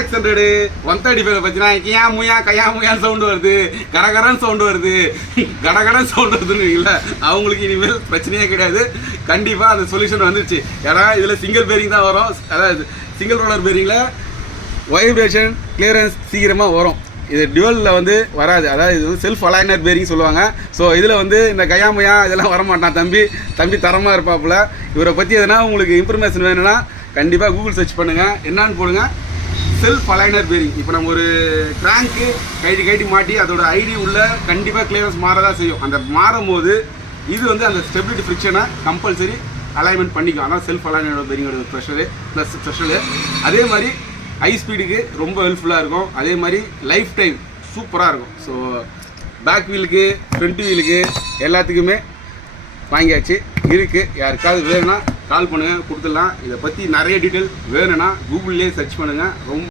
RX100 135 பார்த்தீங்கன்னா கியா முயா கையா முயான்னு sound வருது, கரகரன்னு சவுண்டு வருது, கடகடன்னு சவுண்டு வருதுன்னு இல்லை, அவங்களுக்கு இனிமேல் பிரச்சனையே கிடையாது. கண்டிப்பாக அந்த சொல்யூஷன் வந்துருச்சு. ஏன்னா இதில் சிங்கிள் பேரிங் தான் வரும். அதாவது சிங்கிள் ரோலர் பேரிங்கில் வைப்ரேஷன் கிளியரன்ஸ் சீக்கிரமாக வரும். இது டியூவலில் வந்து வராது. அதாவது இது வந்து செல்ஃப் அலைனர் பேரிங் சொல்லுவாங்க. ஸோ இதில் வந்து இந்த கயாமையா இதெல்லாம் வரமாட்டான். தம்பி தரமாக இருப்பாப்புல. இவரை பற்றி எதனா உங்களுக்கு இன்ஃபர்மேஷன் வேணும்னா கண்டிப்பாக கூகுள் சர்ச் பண்ணுங்கள், என்னான்னு போடுங்க, செல்ஃப் அலைனர் பேரிங். இப்போ நம்ம ஒரு கிராங்க்கு கைட்டி மாட்டி அதோட ஐடி உள்ள கண்டிப்பாக கிளியரன்ஸ் மாறதான் செய்யும். அந்த மாறும் போது இது வந்து அந்த ஸ்டெபிலிட்டி ஃப்ரிக்ஷனை கம்பல்சரி அலைன்மெண்ட் பண்ணிக்கும். அதான் செல்ஃப் அலைனர் பேரிங்கோட ஸ்பெஷலு. அதே மாதிரி ஹை ஸ்பீடுக்கு ரொம்ப ஹெல்ப்ஃபுல்லாக இருக்கும். அதே மாதிரி லைஃப் டைம் சூப்பராக இருக்கும். ஸோ பேக் வீலுக்கு ஃப்ரண்ட் வீலுக்கு எல்லாத்துக்குமே வாங்கியாச்சு. இருக்குது. யாருக்காவது வேணும்னா கால் பண்ணுங்கள், கொடுத்துடலாம். இதை பற்றி நிறைய டீட்டெயில் வேணும்னா கூகுள்லேயே சர்ச் பண்ணுங்கள். ரொம்ப